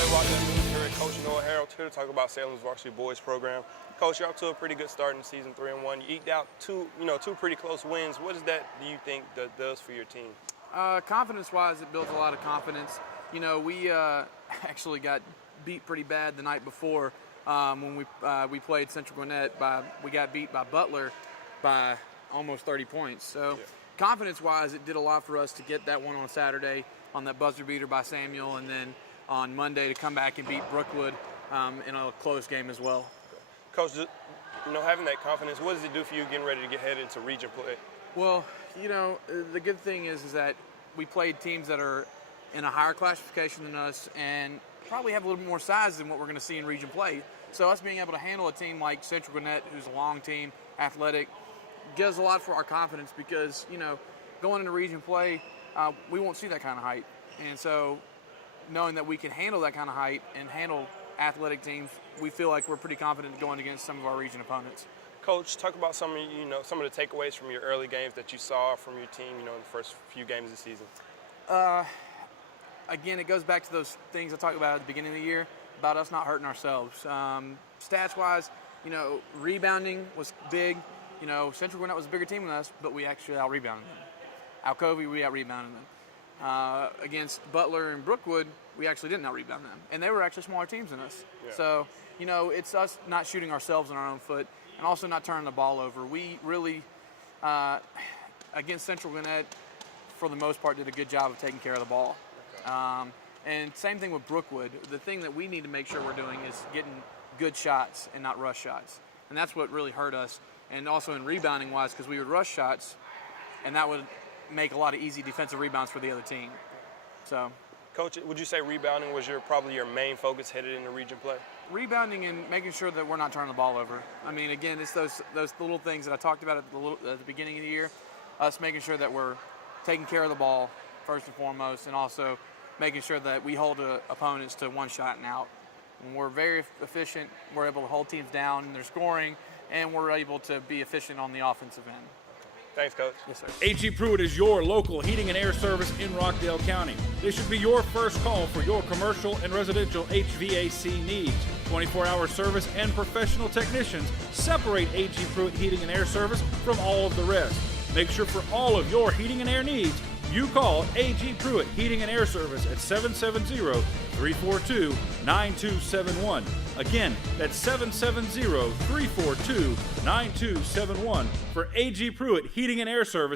Here at Coach Harrell here to talk about Salem's varsity boys program. Coach, you're off to a pretty good start in season 3-1. You eked out two pretty close wins. What is that? Do you think that does for your team? Confidence-wise, it builds a lot of confidence. You know, we actually got beat pretty bad the night before when we played Central Gwinnett. We got beat by Butler by almost 30 points. So, confidence-wise, it did a lot for us to get that one on Saturday on that buzzer beater by Samuel, and then on Monday to come back and beat Brookwood in a close game as well. Coach, having that confidence, what does it do for you getting ready to get headed into region play? Well, the good thing is that we played teams that are in a higher classification than us and probably have a little bit more size than what we're going to see in region play. So us being able to handle a team like Central Gwinnett, who's a long team, athletic, gives a lot for our confidence because, going into region play, we won't see that kind of height. And so knowing that we can handle that kind of height and handle athletic teams, we feel like we're pretty confident going against some of our region opponents. Coach, talk about some of the takeaways from your early games that you saw from your team, in the first few games of the season. Again, it goes back to those things I talked about at the beginning of the year about us not hurting ourselves. Stats-wise, rebounding was big. Central Gwinnett was a bigger team than us, but we actually out-rebounded them. Out-Covey, we out-rebounded them. Against Butler and Brookwood, we actually didn't out-rebound them. And they were actually smaller teams than us. Yeah. So, it's us not shooting ourselves in our own foot and also not turning the ball over. We really, against Central Gwinnett, for the most part, did a good job of taking care of the ball. Okay. And same thing with Brookwood. The thing that we need to make sure we're doing is getting good shots and not rush shots. And that's what really hurt us. And also in rebounding-wise, because we would rush shots, and that would make a lot of easy defensive rebounds for the other team. So, Coach, would you say rebounding was probably your main focus headed into region play? Rebounding and making sure that we're not turning the ball over. I mean, again, it's those little things that I talked about at the beginning of the year. Us making sure that we're taking care of the ball first and foremost, and also making sure that we hold opponents to one shot and out. And we're very efficient. We're able to hold teams down in their scoring, and we're able to be efficient on the offensive end. Thanks, Coach. Yes, sir. A.G. Pruitt is your local heating and air service in Rockdale County. This should be your first call for your commercial and residential HVAC needs. 24-hour service and professional technicians separate A.G. Pruitt Heating and Air Service from all of the rest. Make sure for all of your heating and air needs, you call A.G. Pruitt Heating and Air Service at 770-342-9271. Again, that's 770-342-9271 for A.G. Pruitt Heating and Air Service.